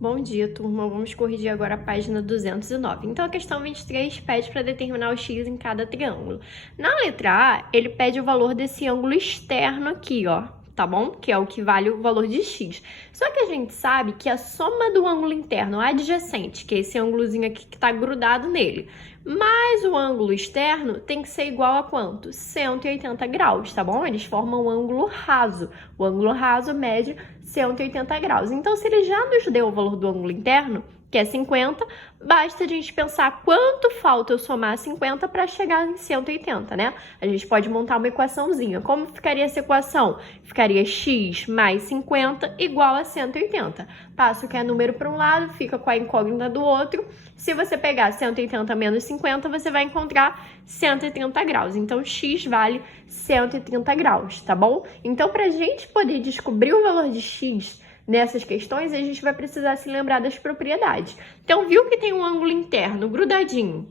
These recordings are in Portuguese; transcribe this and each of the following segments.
Bom dia, turma. Vamos corrigir agora a página 209. Então, a questão 23 pede para determinar o x em cada triângulo. Na letra A, ele pede o valor desse ângulo externo aqui, ó, tá bom? Que é o que vale o valor de x. Só que a gente sabe que a soma do ângulo interno adjacente, que é esse ângulozinho aqui que está grudado nele, mais o ângulo externo tem que ser igual a quanto? 180 graus, tá bom? Eles formam um ângulo raso. O ângulo raso mede 180 graus. Então, se ele já nos deu o valor do ângulo interno, que é 50, basta a gente pensar quanto falta eu somar 50 para chegar em 180, né? A gente pode montar uma equaçãozinha. Como ficaria essa equação? Ficaria x mais 50 igual a 180. Passo que é número para um lado, fica com a incógnita do outro. Se você pegar 180 menos 50, você vai encontrar 130 graus. Então, x vale 130 graus, tá bom? Então, para a gente poder descobrir o valor de x nessas questões, a gente vai precisar se lembrar das propriedades. Então, viu que tem um ângulo interno grudadinho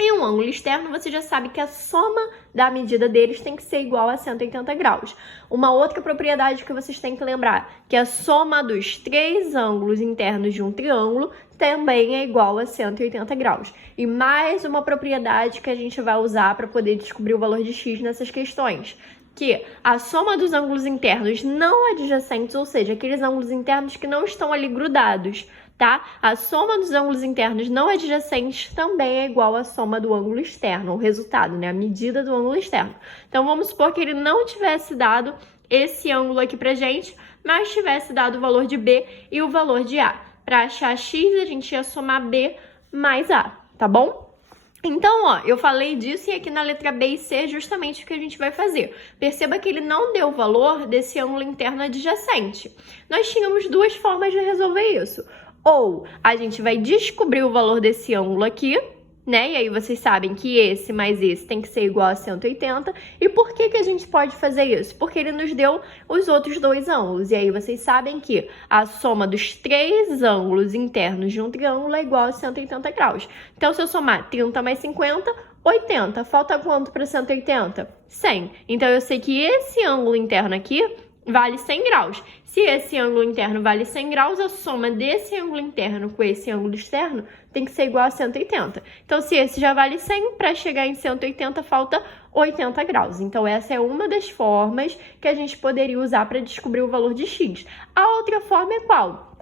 e um ângulo externo, você já sabe que a soma da medida deles tem que ser igual a 180 graus. Uma outra propriedade que vocês têm que lembrar, que a soma dos três ângulos internos de um triângulo também é igual a 180 graus. E mais uma propriedade que a gente vai usar para poder descobrir o valor de x nessas questões, que a soma dos ângulos internos não adjacentes, ou seja, aqueles ângulos internos que não estão ali grudados, tá? A soma dos ângulos internos não adjacentes também é igual à soma do ângulo externo, o resultado, né? A medida do ângulo externo. Então, vamos supor que ele não tivesse dado esse ângulo aqui pra gente, mas tivesse dado o valor de B e o valor de A. Para achar x, a gente ia somar B mais A, tá bom? Então, ó, eu falei disso e aqui na letra B e C é justamente o que a gente vai fazer. Perceba que ele não deu o valor desse ângulo interno adjacente. Nós tínhamos duas formas de resolver isso. Ou a gente vai descobrir o valor desse ângulo aqui, né? E aí vocês sabem que esse mais esse tem que ser igual a 180. E por que a gente pode fazer isso? Porque ele nos deu os outros dois ângulos. E aí vocês sabem que a soma dos três ângulos internos de um triângulo é igual a 180 graus. Então, se eu somar 30 mais 50, 80. Falta quanto para 180? 100. Então, eu sei que esse ângulo interno aqui vale 100 graus. Se esse ângulo interno vale 100 graus, a soma desse ângulo interno com esse ângulo externo tem que ser igual a 180. Então, se esse já vale 100, para chegar em 180 falta 80 graus. Então, essa é uma das formas que a gente poderia usar para descobrir o valor de x. A outra forma é qual?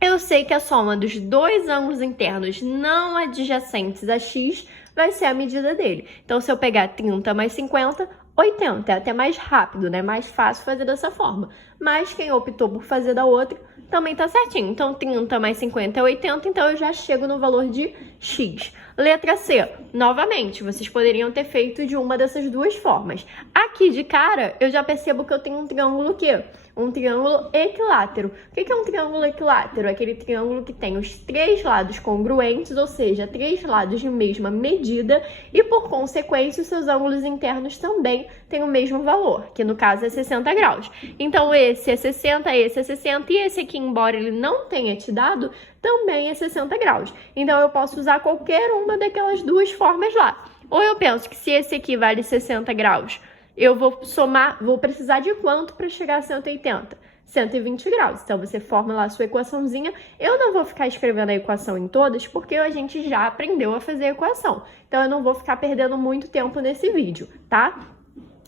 Eu sei que a soma dos dois ângulos internos não adjacentes a x vai ser a medida dele. Então, se eu pegar 30 mais 50, 80. É até mais rápido, né? Mais fácil fazer dessa forma. Mas quem optou por fazer da outra também tá certinho. Então, 30 mais 50 é 80, então eu já chego no valor de x. Letra C. Novamente, vocês poderiam ter feito de uma dessas duas formas. Aqui de cara, eu já percebo que eu tenho um triângulo o quê? Um triângulo equilátero. O que é um triângulo equilátero? É aquele triângulo que tem os três lados congruentes, ou seja, três lados de mesma medida e, por consequência, os seus ângulos internos também têm o mesmo valor, que no caso é 60 graus. Então, esse é 60 e esse aqui, embora ele não tenha te dado, também é 60 graus. Então, eu posso usar qualquer uma daquelas duas formas lá. Ou eu penso que se esse aqui vale 60 graus, eu vou somar, vou precisar de quanto para chegar a 180? 120 graus. Então, você forma lá a sua equaçãozinha. Eu não vou ficar escrevendo a equação em todas, porque a gente já aprendeu a fazer a equação. Então, eu não vou ficar perdendo muito tempo nesse vídeo, tá?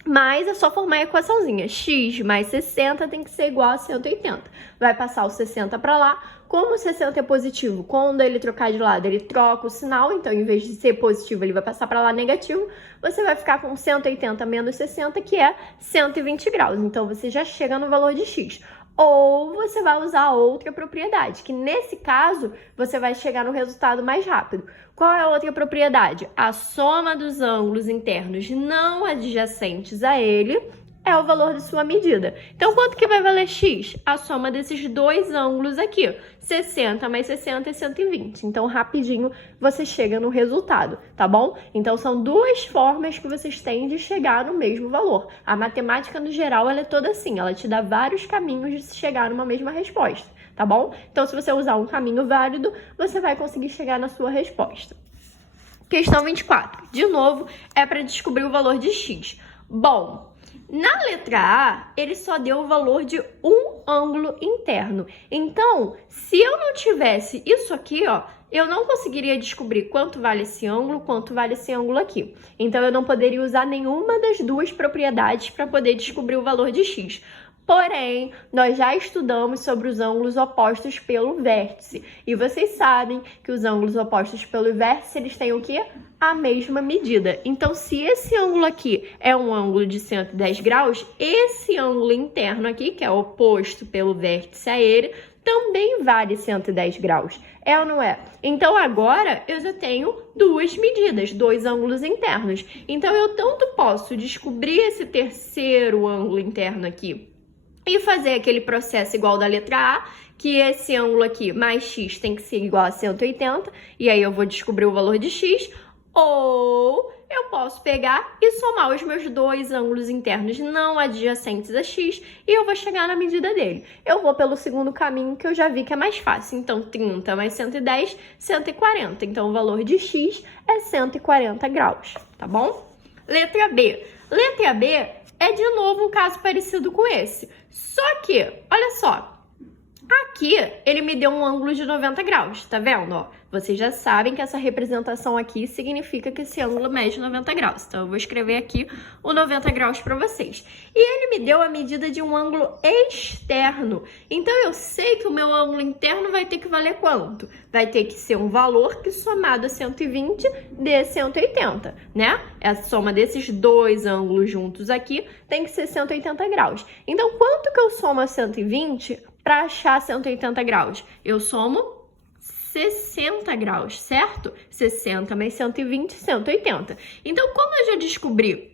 Mas é só formar a equaçãozinha. X mais 60 tem que ser igual a 180. Vai passar o 60 para lá. Como o 60 é positivo, quando ele trocar de lado, ele troca o sinal. Então, em vez de ser positivo, ele vai passar para lá negativo. Você vai ficar com 180 menos 60, que é 120 graus. Então, você já chega no valor de x. Ou você vai usar outra propriedade, que nesse caso, você vai chegar no resultado mais rápido. Qual é a outra propriedade? A soma dos ângulos internos não adjacentes a ele é o valor de sua medida. Então, quanto que vai valer x? A soma desses dois ângulos aqui. 60 mais 60 é 120. Então, rapidinho, você chega no resultado, tá bom? Então, são duas formas que vocês têm de chegar no mesmo valor. A matemática, no geral, ela é toda assim. Ela te dá vários caminhos de chegar numa mesma resposta, tá bom? Então, se você usar um caminho válido, você vai conseguir chegar na sua resposta. Questão 24. De novo, é para descobrir o valor de x. Bom, na letra A, ele só deu o valor de um ângulo interno. Então, se eu não eu tivesse isso aqui, ó, eu não conseguiria descobrir quanto vale esse ângulo, quanto vale esse ângulo aqui. Então, eu não poderia usar nenhuma das duas propriedades para poder descobrir o valor de x. Porém, nós já estudamos sobre os ângulos opostos pelo vértice. E vocês sabem que os ângulos opostos pelo vértice, eles têm o quê? A mesma medida. Então, se esse ângulo aqui é um ângulo de 110 graus, esse ângulo interno aqui, que é oposto pelo vértice a ele, também vale 110 graus. É ou não é? Então, agora, eu já tenho duas medidas, dois ângulos internos. Então, eu tanto posso descobrir esse terceiro ângulo interno aqui e fazer aquele processo igual da letra A, que esse ângulo aqui mais x tem que ser igual a 180, e aí eu vou descobrir o valor de x, ou eu posso pegar e somar os meus dois ângulos internos não adjacentes a x e eu vou chegar na medida dele. Eu vou pelo segundo caminho que eu já vi que é mais fácil. Então, 30 mais 110, 140. Então, o valor de x é 140 graus, tá bom? Letra B. Letra B é de novo um caso parecido com esse. Só que, olha só, aqui ele me deu um ângulo de 90 graus, tá vendo? Ó, vocês já sabem que essa representação aqui significa que esse ângulo mede 90 graus. Então, eu vou escrever aqui o 90 graus para vocês. E ele me deu a medida de um ângulo externo. Então, eu sei que o meu ângulo interno vai ter que valer quanto? Vai ter que ser um valor que somado a 120 dê 180, né? A soma desses dois ângulos juntos aqui tem que ser 180 graus. Então, quanto que eu somo a 120 para achar 180 graus? Eu somo 60 graus, certo? 60 mais 120, 180. Então, como eu já descobri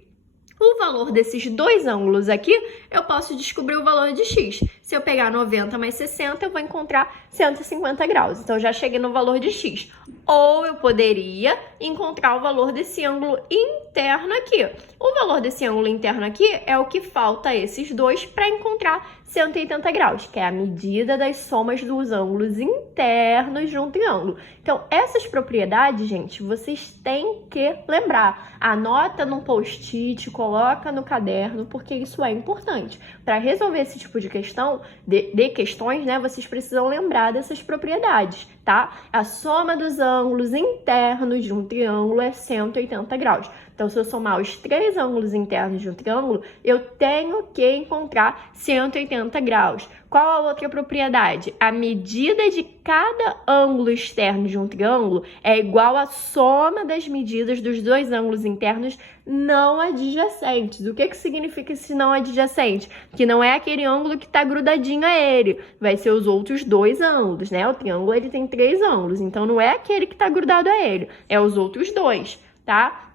o valor desses dois ângulos aqui, eu posso descobrir o valor de x. Se eu pegar 90 mais 60, eu vou encontrar 150 graus. Então, eu já cheguei no valor de x. Ou eu poderia encontrar o valor desse ângulo interno aqui. O valor desse ângulo interno aqui é o que falta a esses dois para encontrar 180 graus, que é a medida das somas dos ângulos internos de um triângulo. Então, essas propriedades, gente, vocês têm que lembrar. Anota num post-it, coloca no caderno, porque isso é importante. Para resolver esse tipo de questão, de questões, né, vocês precisam lembrar dessas propriedades, tá? A soma dos ângulos internos de um triângulo é 180 graus. Então, se eu somar os três ângulos internos de um triângulo, eu tenho que encontrar 180 graus. Qual a outra propriedade? A medida de cada ângulo externo de um triângulo é igual à soma das medidas dos dois ângulos internos não adjacentes. O que significa esse não adjacente? Que não é aquele ângulo que está grudadinho a ele. Vai ser os outros dois ângulos, né? O triângulo ele tem três ângulos, então não é aquele que está grudado a ele, é os outros dois, tá?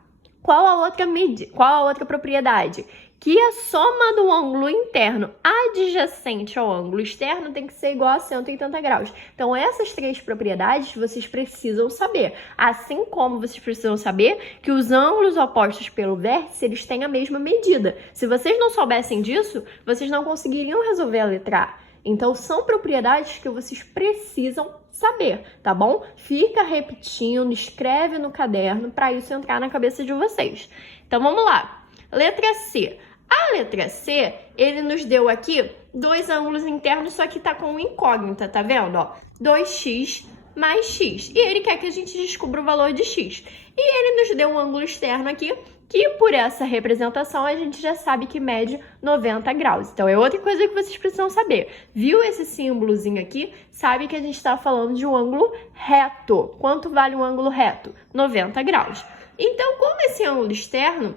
Qual a outra propriedade? Que a soma do ângulo interno adjacente ao ângulo externo tem que ser igual a 180 graus. Então, essas três propriedades vocês precisam saber. Assim como vocês precisam saber que os ângulos opostos pelo vértice, eles têm a mesma medida. Se vocês não soubessem disso, vocês não conseguiriam resolver a letra A. Então, são propriedades que vocês precisam saber, tá bom? Fica repetindo, escreve no caderno para isso entrar na cabeça de vocês. Então, vamos lá. Letra C. A letra C, ele nos deu aqui dois ângulos internos, só que tá com incógnita, tá vendo? Ó, 2x mais x. E ele quer que a gente descubra o valor de x. E ele nos deu um ângulo externo aqui, que por essa representação a gente já sabe que mede 90 graus. Então, é outra coisa que vocês precisam saber. Viu esse símbolozinho aqui? Sabe que a gente está falando de um ângulo reto. Quanto vale um ângulo reto? 90 graus. Então, como esse ângulo externo,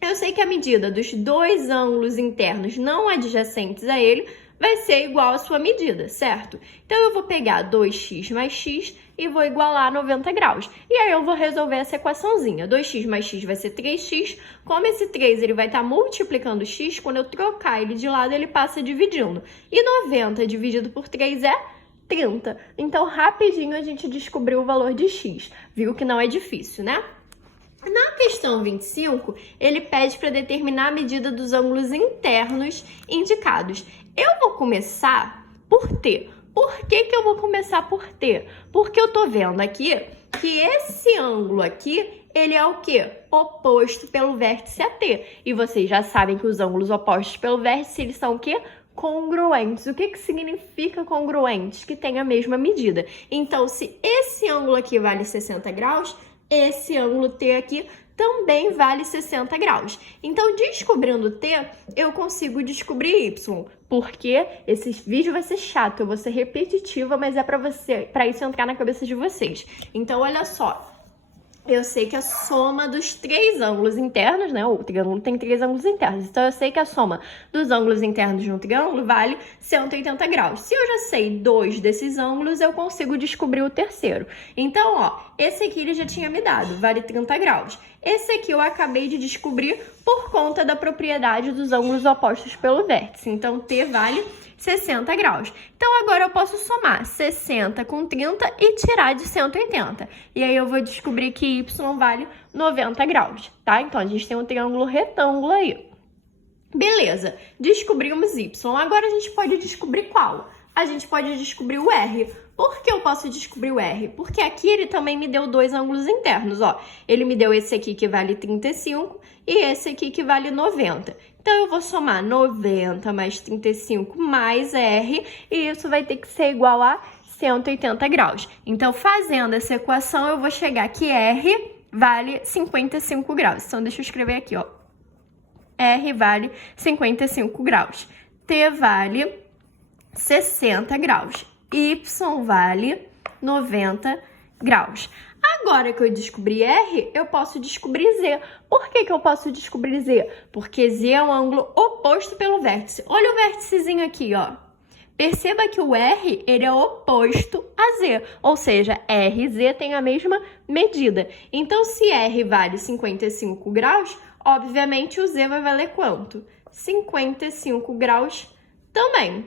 eu sei que a medida dos dois ângulos internos não adjacentes a ele vai ser igual à sua medida, certo? Então, eu vou pegar 2x mais x e vou igualar 90 graus. E aí, eu vou resolver essa equaçãozinha. 2x mais x vai ser 3x. Como esse 3 ele vai estar multiplicando x, quando eu trocar ele de lado, ele passa dividindo. E 90 dividido por 3 é 30. Então, rapidinho, a gente descobriu o valor de x. Viu que não é difícil, né? Na questão 25, ele pede para determinar a medida dos ângulos internos indicados. Eu vou começar por T. Por que eu vou começar por T? Porque eu tô vendo aqui que esse ângulo aqui, ele é o quê? Oposto pelo vértice a T. E vocês já sabem que os ângulos opostos pelo vértice, eles são o quê? congruentes. O que significa congruentes? Que tem a mesma medida. Então, se esse ângulo aqui vale 60 graus, esse ângulo T aqui também vale 60 graus. Então, descobrindo T, eu consigo descobrir Y. Porque esse vídeo vai ser chato, eu vou ser repetitiva, mas é para isso entrar na cabeça de vocês. Então, olha só. Eu sei que a soma dos três ângulos internos, né? O triângulo tem três ângulos internos. Então, eu sei que a soma dos ângulos internos de um triângulo vale 180 graus. Se eu já sei dois desses ângulos, eu consigo descobrir o terceiro. Então, ó, esse aqui ele já tinha me dado, vale 30 graus. Esse aqui eu acabei de descobrir por conta da propriedade dos ângulos opostos pelo vértice. Então, T vale 60 graus. Então, agora eu posso somar 60 com 30 e tirar de 180. E aí, eu vou descobrir que Y vale 90 graus, tá? Então, a gente tem um triângulo retângulo aí. Beleza, descobrimos Y. Agora, a gente pode descobrir qual? A gente pode descobrir o R. Por que eu posso descobrir o R? Porque aqui ele também me deu dois ângulos internos, ó. Ele me deu esse aqui que vale 35 e esse aqui que vale 90. Então, eu vou somar 90 mais 35 mais R e isso vai ter que ser igual a 180 graus. Então, fazendo essa equação, eu vou chegar que R vale 55 graus. Então, deixa eu escrever aqui, ó. R vale 55 graus. T vale 60 graus. Y vale 90 graus. Agora que eu descobri R, eu posso descobrir Z. Por que eu posso descobrir Z? Porque Z é um ângulo oposto pelo vértice. Olha o vérticezinho aqui, ó. Perceba que o R, ele é oposto a Z. Ou seja, R e Z têm a mesma medida. Então, se R vale 55 graus, obviamente o Z vai valer quanto? 55 graus também.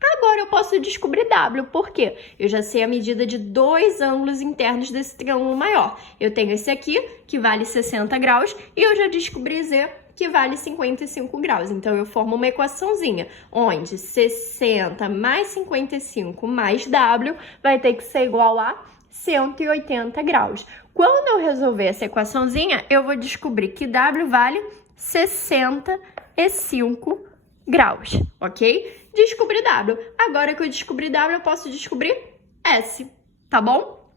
Agora eu posso descobrir W, por quê? Eu já sei a medida de dois ângulos internos desse triângulo maior. Eu tenho esse aqui, que vale 60 graus, e eu já descobri Z, que vale 55 graus. Então, eu formo uma equaçãozinha, onde 60 mais 55 mais W vai ter que ser igual a 180 graus. Quando eu resolver essa equaçãozinha, eu vou descobrir que W vale 65 graus, ok? Descobri W. Agora que eu descobri W, eu posso descobrir S, tá bom?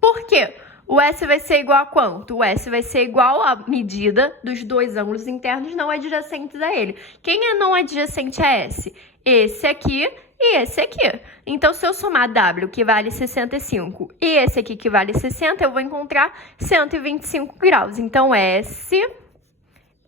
Por quê? O S vai ser igual a quanto? O S vai ser igual à medida dos dois ângulos internos não adjacentes a ele. Quem é não adjacente a S? Esse aqui e esse aqui. Então, se eu somar W, que vale 65, e esse aqui, que vale 60, eu vou encontrar 125 graus. Então, S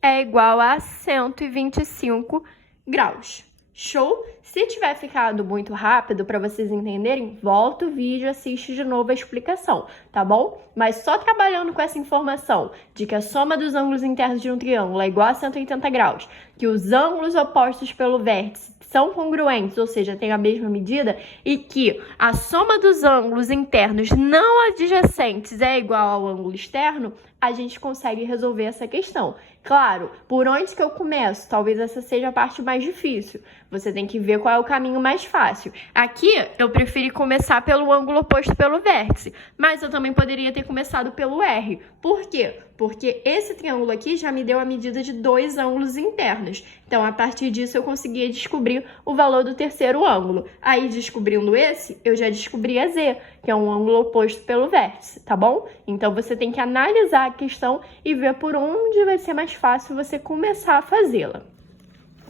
é igual a 125 graus. Show? Se tiver ficado muito rápido para vocês entenderem, volta o vídeo e assiste de novo a explicação, tá bom? Mas só trabalhando com essa informação de que a soma dos ângulos internos de um triângulo é igual a 180 graus, que os ângulos opostos pelo vértice são congruentes, ou seja, têm a mesma medida, e que a soma dos ângulos internos não adjacentes é igual ao ângulo externo, a gente consegue resolver essa questão. Claro, por onde que eu começo? Talvez essa seja a parte mais difícil. Você tem que ver qual é o caminho mais fácil. Aqui, eu preferi começar pelo ângulo oposto pelo vértice, mas eu também poderia ter começado pelo R. Por quê? Porque esse triângulo aqui já me deu a medida de dois ângulos internos. Então, a partir disso, eu conseguia descobrir o valor do terceiro ângulo. Aí, descobrindo esse, eu já descobri a Z, que é um ângulo oposto pelo vértice, tá bom? Então, você tem que analisar a questão e ver por onde vai ser mais fácil você começar a fazê-la.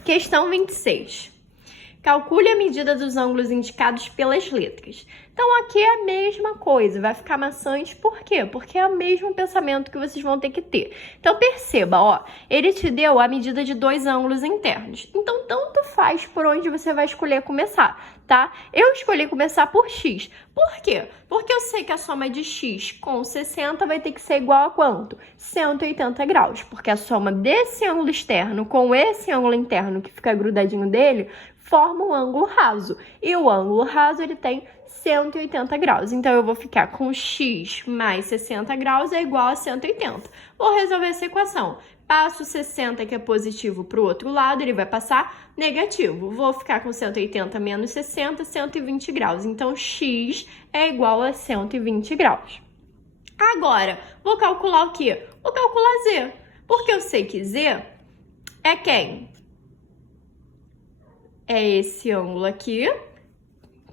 Questão 26. Calcule a medida dos ângulos indicados pelas letras. Então, aqui é a mesma coisa, vai ficar maçante, por quê? Porque é o mesmo pensamento que vocês vão ter que ter. Então, perceba, ó, ele te deu a medida de dois ângulos internos. Então, tanto faz por onde você vai escolher começar, tá? Eu escolhi começar por X. Por quê? Porque eu sei que a soma de X com 60 vai ter que ser igual a quanto? 180 graus, porque a soma desse ângulo externo com esse ângulo interno que fica grudadinho dele forma um ângulo raso. E o ângulo raso, ele tem 180 graus. Então, eu vou ficar com X mais 60 graus é igual a 180. Vou resolver essa equação. Passo 60, que é positivo, para o outro lado, ele vai passar negativo. Vou ficar com 180 menos 60, 120 graus. Então, X é igual a 120 graus. Agora, vou calcular o quê? Vou calcular Z. Porque eu sei que Z é quem? é esse ângulo aqui.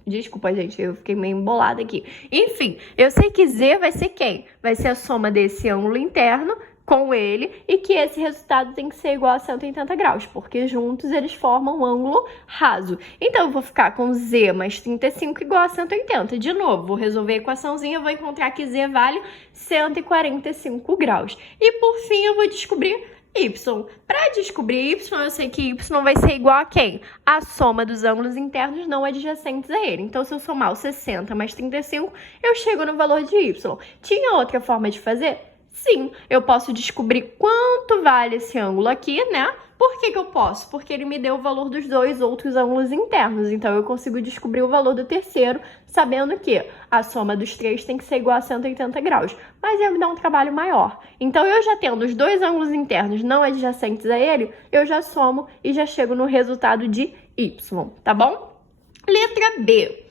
Desculpa, gente, eu fiquei meio embolada aqui. Enfim, eu sei que Z vai ser quem? Vai ser a soma desse ângulo interno com ele e que esse resultado tem que ser igual a 180 graus, porque juntos eles formam um ângulo raso. Então, eu vou ficar com Z mais 35 igual a 180. De novo, vou resolver a equaçãozinha, vou encontrar que Z vale 145 graus. E, por fim, eu vou descobrir Y. Para descobrir Y, eu sei que Y vai ser igual a quem? A soma dos ângulos internos não adjacentes a ele. Então, se eu somar o 60 mais 35, eu chego no valor de Y. Tinha outra forma de fazer? Sim, eu posso descobrir quanto vale esse ângulo aqui, né? Por que que eu posso? Porque ele me deu o valor dos dois outros ângulos internos. Então, eu consigo descobrir o valor do terceiro, sabendo que a soma dos três tem que ser igual a 180 graus. Mas ia me dar um trabalho maior. Então, eu já tendo os dois ângulos internos não adjacentes a ele, eu já somo e já chego no resultado de Y, tá bom? Letra B.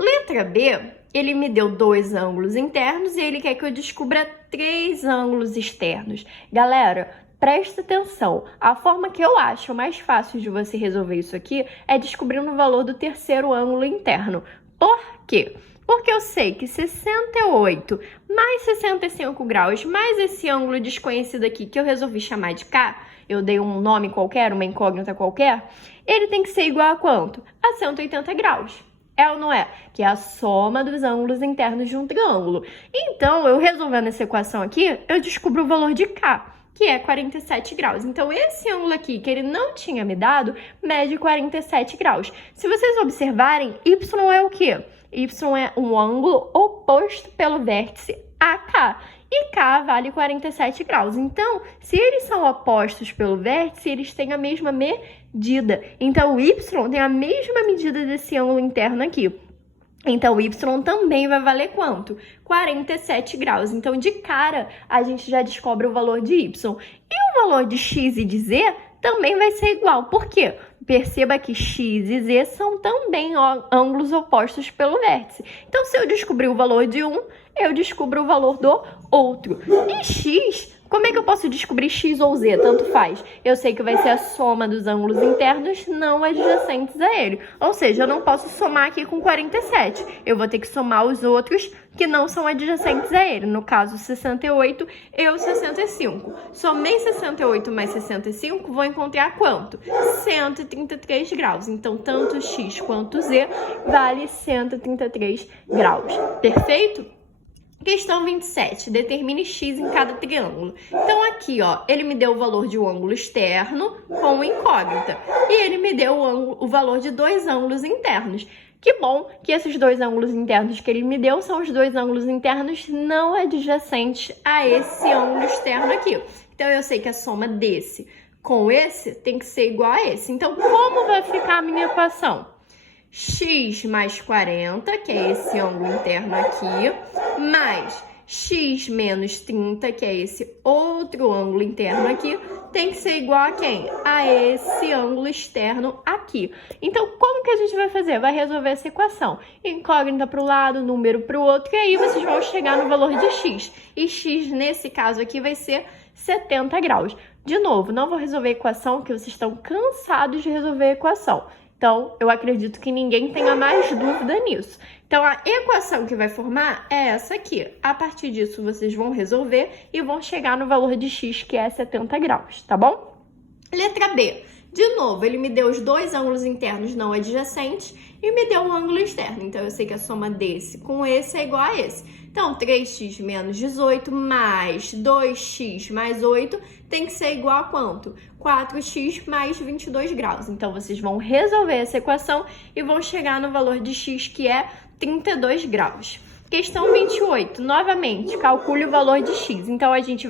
Letra B, ele me deu dois ângulos internos e ele quer que eu descubra três ângulos externos. Galera, presta atenção. A forma que eu acho mais fácil de você resolver isso aqui é descobrindo o valor do terceiro ângulo interno. Por quê? Porque eu sei que 68 mais 65 graus, mais esse ângulo desconhecido aqui, que eu resolvi chamar de K, eu dei um nome qualquer, uma incógnita qualquer, ele tem que ser igual a quanto? A 180 graus. É ou não é? Que é a soma dos ângulos internos de um triângulo. Então, eu resolvendo essa equação aqui, eu descubro o valor de K, que é 47 graus. Então, esse ângulo aqui, que ele não tinha me dado, mede 47 graus. Se vocês observarem, Y é o quê? Y é um ângulo oposto pelo vértice AK. E K vale 47 graus. Então, se eles são opostos pelo vértice, eles têm a mesma medida. Então, o Y tem a mesma medida desse ângulo interno aqui. Então, o Y também vai valer quanto? 47 graus. Então, de cara, a gente já descobre o valor de Y. E o valor de X e de Z também vai ser igual. Por quê? Perceba que X e Z são também ângulos opostos pelo vértice. Então, se eu descobrir o valor de um, eu descubro o valor do outro. E X, como é que eu posso descobrir X ou Z? Tanto faz. Eu sei que vai ser a soma dos ângulos internos não adjacentes a ele. Ou seja, eu não posso somar aqui com 47. Eu vou ter que somar os outros que não são adjacentes a ele. No caso, 68 e o 65. Somei 68 mais 65, vou encontrar quanto? 133 graus. Então, tanto X quanto Z vale 133 graus. Perfeito? Questão 27. Determine X em cada triângulo. Então, aqui, ó, ele me deu o valor de um ângulo externo com incógnita. E ele me deu o valor de dois ângulos internos. Que bom que esses dois ângulos internos que ele me deu são os dois ângulos internos não adjacentes a esse ângulo externo aqui. Então, eu sei que a soma desse com esse tem que ser igual a esse. Então, como vai ficar a minha equação? X mais 40, que é esse ângulo interno aqui, mais X menos 30, que é esse outro ângulo interno aqui, tem que ser igual a quem? A esse ângulo externo aqui. Então, como que a gente vai fazer? Vai resolver essa equação. Incógnita para o lado, número para o outro, e aí vocês vão chegar no valor de X. E X, nesse caso aqui, vai ser 70 graus. De novo, não vou resolver a equação, porque vocês estão cansados de resolver a equação. Então, eu acredito que ninguém tenha mais dúvida nisso. Então, a equação que vai formar é essa aqui. A partir disso, vocês vão resolver e vão chegar no valor de X, que é 70 graus, tá bom? Letra B. De novo, ele me deu os dois ângulos internos não adjacentes e me deu um ângulo externo. Então, eu sei que a soma desse com esse é igual a esse. Então, 3x menos 18 mais 2x mais 8 tem que ser igual a quanto? 4x mais 22 graus. Então, vocês vão resolver essa equação e vão chegar no valor de x, que é 32 graus. Questão 28. Novamente, calcule o valor de x. Então, a gente